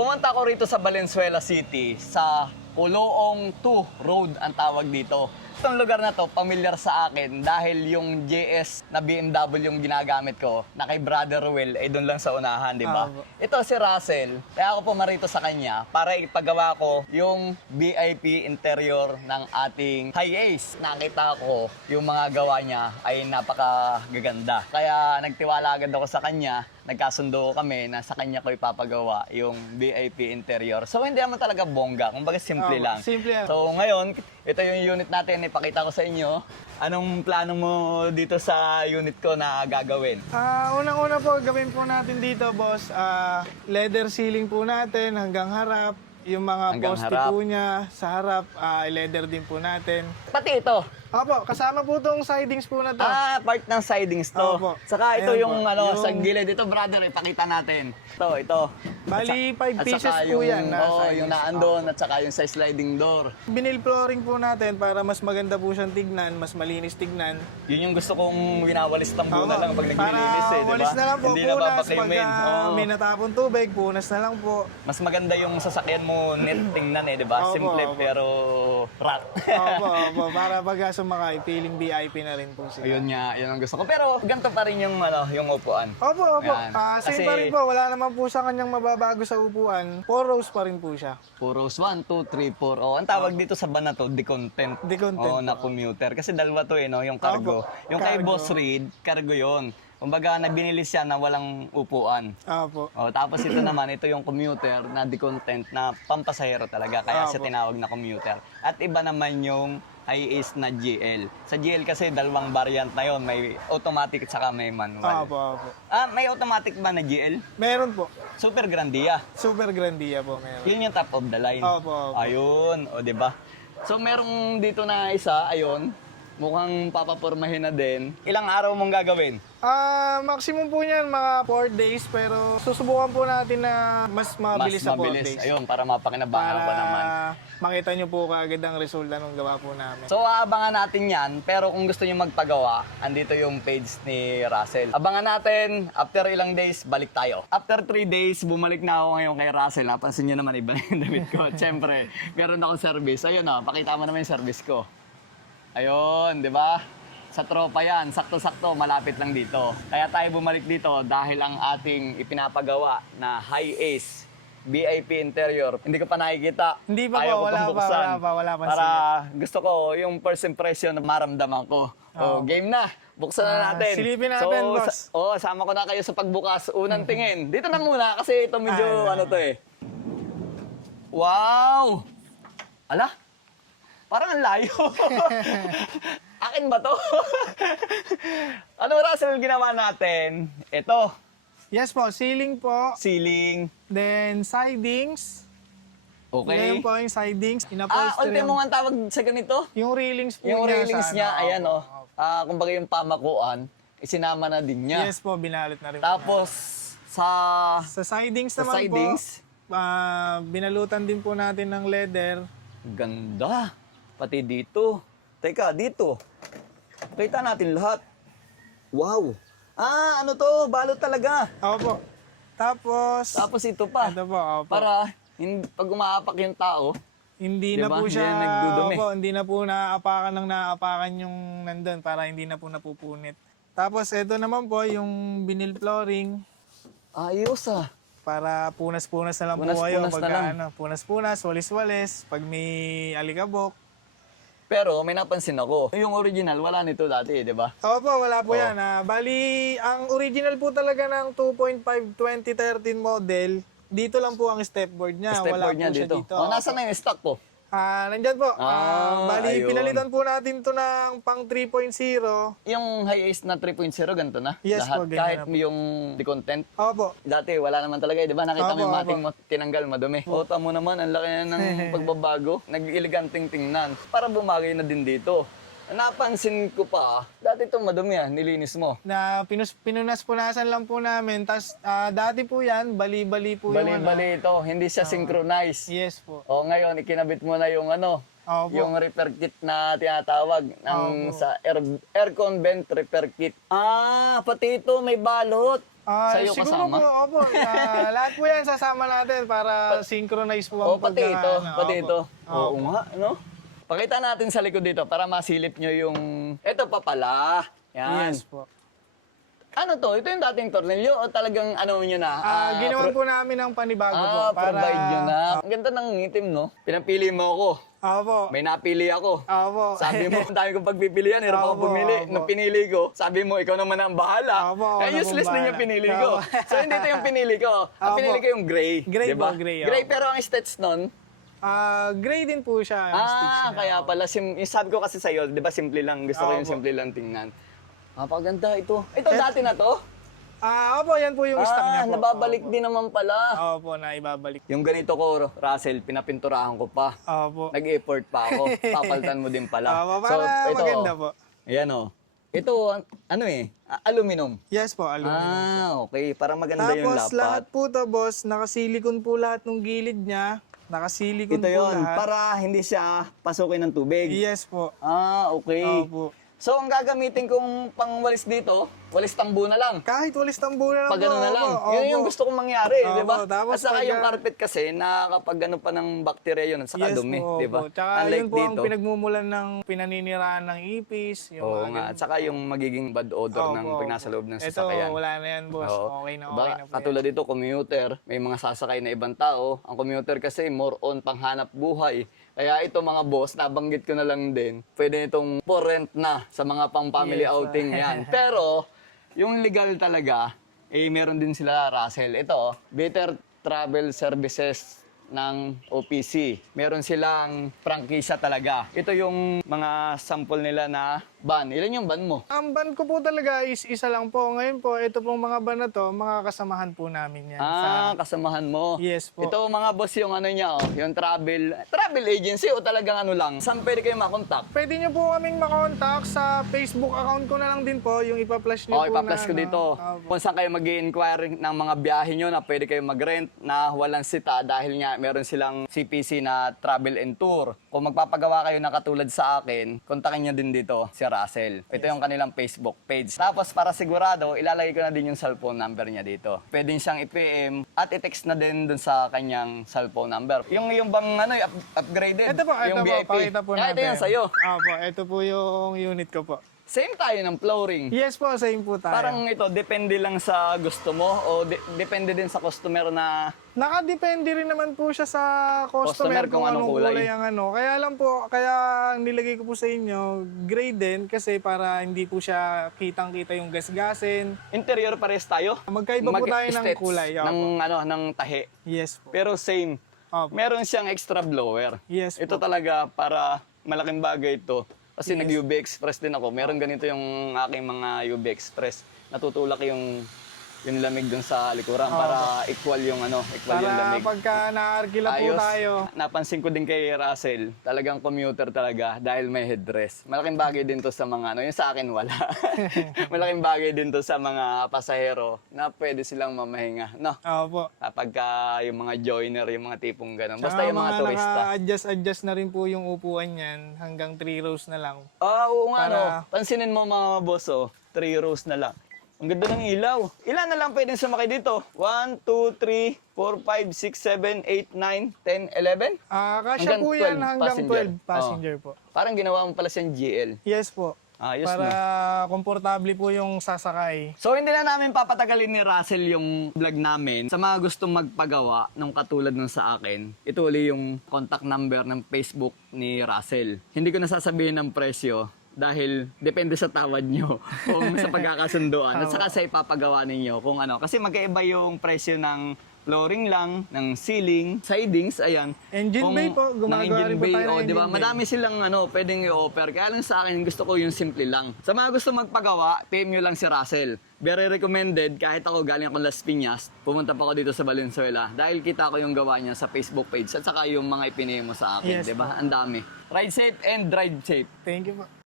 Pumunta ako rito sa Valenzuela City, sa Puloong 2 Road ang tawag dito. Itong lugar na to, familiar sa akin dahil yung JS na BMW yung ginagamit ko na kay Brother Will, eh doon lang sa unahan, di ba? Ito si Russell, kaya ako pumarito sa kanya para ipagawa ko yung VIP interior ng ating Hi-Ace. Nakita ko yung mga gawa niya ay napakagaganda. Kaya nagtiwala agad ako sa kanya, nagkasundo kami na sa kanya ko ipapagawa yung VIP interior. So hindi naman talaga bongga, kumbaga simple lang. Simple yan. So ngayon, ito yung unit natin, ipakita ko sa inyo. Anong plano mo dito sa unit ko na gagawin? Unang-una po, gawin po natin dito, boss, leather ceiling po natin hanggang harap. Yung mga Hanggang poste harap. po niya sa harap, leather din po natin. Pati ito. Opo, kasama po itong sidings po na to. Part ng sidings to. Opo. Saka ito Ayan yung, po, ano, yung- sa gilid. Ito, brother, ipakita natin. Ito. Bali, 5 At pieces saka po yan. na yung sidings. naandun at saka yung sa sliding door. Vinyl flooring po natin para mas maganda po siyang tignan, mas malinis tignan. Yun yung gusto kong winawalis tambo na Opo, lang pag naglilinis eh, di ba? walis na lang po, Hindi na punas. papaklimin. Pag Oo. may natapon tubig, punas na lang po. Mas maganda yung sasakyan mo net tingnan eh, di ba? Opo, Simple opo. pero rat. Opo, para pag sumakay, feeling VIP na rin po sila. Ayun nga, yun ang gusto ko. Pero ganito pa rin yung, yung upuan. Opo. Yan. Same Kasi- pa rin po. Wala naman po sa kanyang mababago sa upuan. 4 rows pa rin po siya. Puros 1, 2, 3, 4. Oh, ang tawag dito sa van na to, decontent. Decontent Oh, na po. commuter. Kasi dalawa to eh, no? Yung cargo. Opo, Yung kay cargo. Boss Reed, cargo yon. Kumbaga, nabinili siya na walang upuan. Opo. Oh, tapos ito naman, ito yung commuter na decontent na pampasahero talaga. Kaya siya Opo. tinawag na commuter. At iba naman yung Hi-Ace na GL. Sa GL kasi dalawang variant na yon, may automatic at saka may manual. Opo. May automatic ba na GL? Meron po. Super Grandia. Super Grandia po meron. Yun yung top of the line. Opo. Ayun, o di ba? So merong dito na isa, ayun. Mukhang papapormahin na din. Ilang araw mong gagawin? Maximum po niyan mga 4 days pero susubukan po natin na mas mabilis sa 4 days. Ayun, para mapakinabangan ko naman. Makita nyo po kaagad ang resulta ng gawa po namin. So aabangan natin yan, pero kung gusto niyo magpagawa, andito yung page ni Russell. Abangan natin, after ilang days, balik tayo. After 3 days, bumalik na ako ngayon kay Russell. Napansin niyo naman, iba na yung damit ko. Siyempre, meron akong service. Ayun o, pakita mo naman yung service ko. Ayun, di ba? Sa tropa yan, sakto-sakto, malapit lang dito. Kaya tayo bumalik dito dahil ang ating ipinapagawa na Hi-Ace VIP interior, hindi ko pa nakikita. Hindi pa Ayaw po, ko wala pang pa, buksan. wala pa Para gusto ko yung first impression na maramdaman ko. Oh, game na. Buksan na natin. silipin natin, boss. Sama ko na kayo sa pagbukas. Unang tingin. Dito na muna kasi ito medyo ano to eh. Wow! Ala? Parang ang layo. Akin ba to? Ano Russell ginawa natin? Ito, Yes po, ceiling po, ceiling. then sidings. Okay. Ngayon po yung sidings. Ultimo nga ang tawag sa ganito? Yung railings po Yung niya railings sa niya, ano, ayan opo, oh. opo. Kumbaga yung pamakuan, isinama na din niya. Yes po, binalot na rin Tapos, sa po. Sa sidings sa naman sidings, po, binalutan din po natin ng leather. ganda. Pati dito. Teka, dito. Kita natin lahat. Wow. Ano to? Balot talaga. Opo. Tapos Tapos ito pa. ito po, opo. Para pag umaapak yung tao, Hindi Diba? na po Hindi siya, na nagdudumi. opo, hindi na po naaapakan ng naaapakan yung nandun para hindi na po napupunit. Tapos ito naman po yung vinyl flooring ayos ah. para punas-punas na lang po kayo. Punas-punas na lang. Punas-punas, walis-walis. Pag may alikabok. Pero may napansin ako. Yung original, wala nito dati, di ba? Opo, wala po yan. Bali, ang original po talaga ng 2.5 2013 model, dito lang po ang stepboard niya. Wala Stepboard niya po siya dito. dito. Nasaan na yung stock po? Nandyan po. Bali, ayun. pinalitan po natin to ng pang 3.0. Yung Hi-Ace na 3.0, ganito na? Yes Lahat, po, ganyan kahit na po. yung content. Opo. Dati, wala naman talaga, di ba? Nakita mo Opo, yung mating opo. tinanggal, madumi. O, tamo naman, ang laki na ng pagbabago. Nag-eleganting tingnan. Para bumagay na din dito. Napansin ko pa, dati itong madumi nilinis mo. Na pinunas-punasan lang po namin. Tapos dati po yan, bali-bali po yung ano. Bali-bali ito, hindi siya synchronize. Yes po. O ngayon, ikinabit mo na yung Opo. yung repair kit na tinatawag ng Opo. sa aircon vent repair kit. Pati ito may balot. Sa'yo siguro kasama? po, opo. Lahat po yan sasama natin para synchronize po ang Pati ito, pati opo. ito. Oo Opo. nga, no? Pakita natin sa likod dito para masilip nyo yung... Ito pa pala. Yan. Yes po. Ano to? Ito yung dating tornilyo o talagang ano nyo na? Ginawan po namin ng panibago po. Provide nyo na. Ang ganda ng itim, no? Pinapili mo ako. Opo. May napili ako. Opo. Sabi mo, ang dami kong pagpipilian, hirap ako Opo, pumili. opo. Nung pinili ko, sabi mo, ikaw naman ang bahala. Opo, ako na Useless pong din yung bahala. pinili ko. Opo. So, hindi ito yung pinili ko. Ang Opo. pinili ko yung gray. Gray diba? po, gray, Gray, opo. pero ang stats nun, Gray din po siya. Yung stitch niya. kaya pala, yung sabi ko kasi sa'yo, di ba simple lang, gusto ko yung Opo. simple lang tingnan. Paganda ito. Ito dati na to? Opo, yan po yung stock niya po. Nababalik din naman pala. Opo, na ibabalik. Yung ganito ko, Russell, pinapinturahan ko pa. Opo. Nag-effort pa ako. Papalitan mo din pala. Opo, para maganda po. Ayan o. Ito, aluminum. Yes po, aluminum. Okay. Para maganda yung Tapos lapat. lahat po to, boss, nakasilikon po lahat ng gilid niya. Nakasilikon Ito po yun, lahat. para hindi siya pasukin ng tubig. Yes po. Okay. Opo. So, ang gagamitin kong pangwalis dito, walis tambo na lang. Kahit walis tambo na lang Pag ano na lang. Opo, Yun yung opo. gusto kong mangyari, Opo, di ba? tapos At saka pag, yung carpet kasi, nakakapag ano pa ng bakterya yun at saka Yes dumi, po, di ba? opo. Tsaka yun po ang pinagmumulan ng pinaniniraan ng ipis. Yung Oo mga nga. At saka yung magiging bad odor ng Opo, pag nasa loob ng Ito, sasakyan. wala na yan, boss. Oo. Okay na, Diba? okay na po. Katulad dito, commuter, may mga sasakay na ibang tao. Ang commuter kasi more on panghanap buhay. Kaya ito mga boss, nabanggit ko na lang din, pwede nitong for rent na sa mga pang-family Yes, outing yan. Pero, yung legal talaga, meron din sila, Russell. Ito, Better Travel Services ng OPC. Meron silang prangkisa talaga. Ito yung mga sample nila na van. Ilan yung van mo? Ang ban ko po talaga is isa lang po. Ngayon po, ito pong mga ban na to, mga kasamahan po namin yan. Kasamahan mo. Yes po. Ito mga boss yung ano niya, yung travel agency o talagang ano lang. Saan pwede kayo makontak? Pwede nyo po kaming makontak sa Facebook account ko na lang din po, yung ipa-flash nyo po ipa-flash na. ko dito. Opo. Kung saan kayo mag-i-inquire ng mga biyahe nyo na pwede kayo mag-rent na walang sita dahil nga meron silang CPC na travel and tour. Kung magpapagawa kayo na katulad sa akin, kontakin nyo din dito si Russell. Ito yung kanilang Facebook page. Tapos para sigurado, ilalagay ko na din yung cellphone number niya dito. Pwede siyang i-PM at i-text na din dun sa kanyang cellphone number. Yung bang ano, upgraded. Ito po, yung ito po, pakita po natin. Ito yung sa'yo. Opo, ito po yung unit ko po. Same tayo ng flooring. Yes po, same po tayo. Parang ito, depende lang sa gusto mo o depende din sa customer na... Nakadepende rin naman po siya sa Customer customer kung kung anong anong kulay. kulay ang ano. Kaya lang po, kaya nilagay ko po sa inyo, gray din kasi para hindi po siya kitang-kita yung gasgasin. Interior pares tayo. Magkaiba po tayo ng Mag-states kulay. Opo. ng tahi. Yes po. Pero same. Opo. Meron siyang extra blower. Yes Ito po. talaga para malaking bagay ito. Kasi nag-UB Express din ako. Meron ganito yung aking mga UB Express. Natutulak yung lamig dun sa likuran para equal yung Para lamig. pagka naarkila po tayo. Napansin ko din kay Russell, talagang commuter talaga dahil may headrest. Malaking bagay din to sa mga yung sa akin wala. Malaking bagay din to sa mga pasahero na pwede silang mamahinga, no? Opo. Kapag yung mga joiner, yung mga tipong ganun. Basta Tsaka yung mga turista. naka-adjust na rin po yung upuan niyan hanggang 3 rows na lang. Oo nga, Para- Pansinin mo mga boss, 3 rows na lang. Ang ganda ng ilaw. Ilan na lang pwedeng sumakay dito? 1, 2, 3, 4, 5, 6, 7, 8, 9, 10, 11? Kasya po yan 12 hanggang passenger. 12 passenger po. Parang ginawa mo pala siyang GL. Yes po. Ayos Para no? komportable po yung sasakay. So hindi na namin papatagalin ni Russell yung vlog namin. Sa mga gustong magpagawa ng katulad nung sa akin, ito uli yung contact number ng Facebook ni Russell. Hindi ko nasasabihin ng presyo dahil depende sa tawad nyo kung sa pagkakasunduan at saka sa ipapagawa ninyo kung ano. Kasi magkaiba yung presyo ng flooring lang, ng ceiling, sidings, ayan. Engine bay po, gumagawa rin po tayo ng di ba? engine bay. Madami silang pwedeng i-offer. Kaya lang sa akin, gusto ko yung simple lang. Sa mga gusto magpagawa, PM nyo lang si Russell. Very recommended, kahit ako galing ako Las Piñas, pumunta pa ako dito sa Valenzuela dahil kita ko yung gawa niya sa Facebook page at saka yung mga ipinimo sa akin, Yes di ba? Ang dami. Ride safe and drive safe. Thank you po.